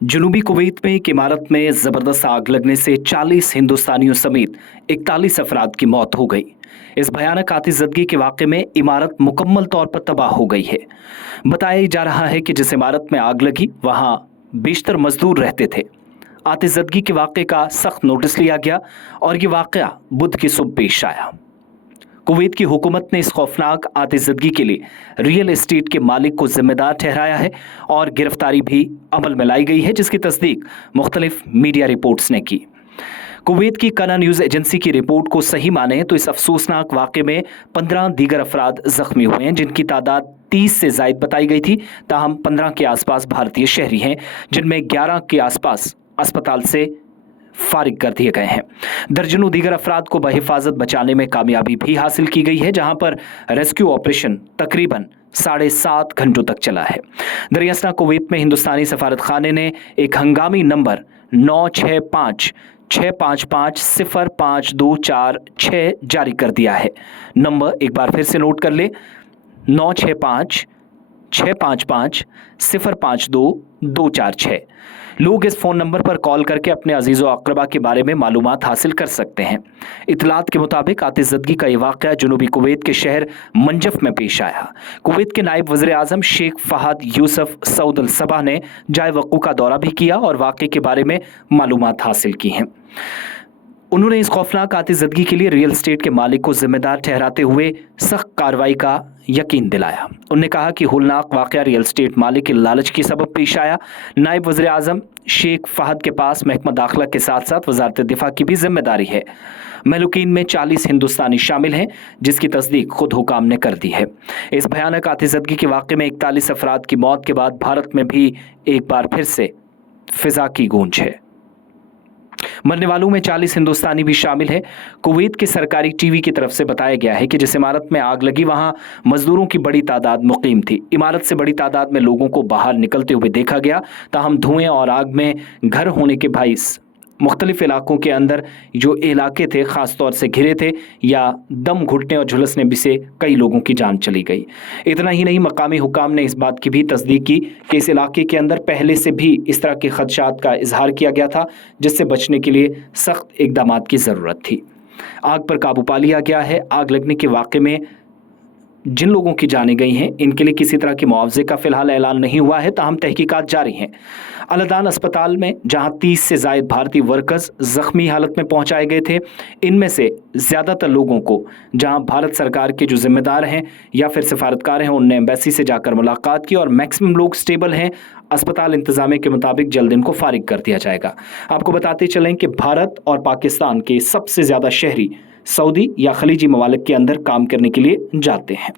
जनूबी कुवैत में एक इमारत में जबरदस्त आग लगने से 40 हिंदुस्तानियों समेत 41 अफराद की मौत हो गई। इस भयानक आतिशबाजी के वाकये में इमारत मुकम्मल तौर पर तबाह हो गई है। बताया जा रहा है कि जिस इमारत में आग लगी वहां बेशतर मजदूर रहते थे। आतिशबाजी के वाकये का सख्त नोटिस लिया गया और ये वाकया बुध की सुबह पेश आया। कुवैत की हुकूमत ने इस खौफनाक आतिशबाजी के लिए रियल एस्टेट के मालिक को जिम्मेदार ठहराया है और गिरफ्तारी भी अमल में लाई गई है, जिसकी तस्दीक मुख्तलिफ मीडिया रिपोर्ट्स ने की। कुवैत की कना न्यूज़ एजेंसी की रिपोर्ट को सही माने तो इस अफसोसनाक वाक़े में 15 दीगर अफराद जख्मी हुए हैं, जिनकी तादाद 30 से ज़ायद बताई गई थी। ताहम 15 के आसपास भारतीय शहरी हैं, जिनमें 11 के आसपास अस्पताल से फारिग कर दिए गए हैं। दर्जनों दीगर अफराद को बहिफाजत बचाने में कामयाबी भी हासिल की गई है, जहां पर रेस्क्यू ऑपरेशन तकरीबन 7.5 घंटों तक चला है। दरियासना कुवैत में हिंदुस्तानी सफारत खाने ने एक हंगामी नंबर 965-655-05246 जारी कर दिया है। नंबर एक बार फिर से नोट कर ले, 965-655-052-246। लोग इस फ़ोन नंबर पर कॉल करके अपने अजीज़ व अक़रबा के बारे में मालूमात हासिल कर सकते हैं। इतलात के मुताबिक आतिशबाजी का ये वाक़या जनूबी कुवैत के शहर मंजफ में पेश आया। कुवैत के नायब वज़ीर आज़म शेख फ़हद यूसुफ सऊद अल सबा ने जाए वक़ू का दौरा भी किया और वाक़े के बारे में मालूमात हासिल की हैं। उन्होंने इस खौफनाक आतिशबाजी के लिए रियल एस्टेट के मालिक को जिम्मेदार ठहराते हुए सख्त कार्रवाई का यकीन दिलाया। उन्होंने कहा कि होलनाक वाक़या रियल एस्टेट मालिक के लालच की सबब पेश आया। नायब वज़ीर आज़म शेख फ़हद के पास महकमा दाखिला के साथ साथ वज़ारत दिफा की भी जिम्मेदारी है। महलूकीन में 40 हिंदुस्तानी शामिल हैं, जिसकी तस्दीक खुद हुकाम ने कर दी है। इस भयानक आतिशबाजी के वाक़े में 41 अफराद की मौत के बाद भारत में भी एक बार फिर से फिजा की गूंज है। मरने वालों में 40 हिंदुस्तानी भी शामिल है। कुवैत के सरकारी टीवी की तरफ से बताया गया है कि जिस इमारत में आग लगी वहां मजदूरों की बड़ी तादाद मुकीम थी। इमारत से बड़ी तादाद में लोगों को बाहर निकलते हुए देखा गया। ताहम धुएं और आग में घर होने के बाइस मुख्तलिफ इलाकों के अंदर जो इलाके थे ख़ास तौर से घिरे थे या दम घुटने और झुलसने भी से कई लोगों की जान चली गई। इतना ही नहीं, मकामी हुकाम ने इस बात की भी तस्दीक की कि इस इलाके के अंदर पहले से भी इस तरह के खदशात का इजहार किया गया था, जिससे बचने के लिए सख्त इकदामात की ज़रूरत थी। आग पर काबू पा लिया गया है। आग लगने के वाक़े में जिन लोगों की जानें गई हैं, इनके लिए किसी तरह के मुआवजे का फिलहाल ऐलान नहीं हुआ है। ताहम तहकीकात जारी हैं। अलदान अस्पताल में जहां 30 से ज़ायद भारतीय वर्कर्स ज़ख्मी हालत में पहुंचाए गए थे, इनमें से ज़्यादातर लोगों को जहां भारत सरकार के जो जिम्मेदार हैं या फिर सफारतकार हैं, उनने एम्बेसी से जाकर मुलाकात की और मैक्सिमम लोग स्टेबल हैं। अस्पताल इंतजामिया के मुताबिक जल्द इनको फारिग कर दिया जाएगा। आपको बताते चलें कि भारत और पाकिस्तान के सबसे ज़्यादा शहरी सऊदी या खलीजी ममालिक के अंदर काम करने के लिए जाते हैं।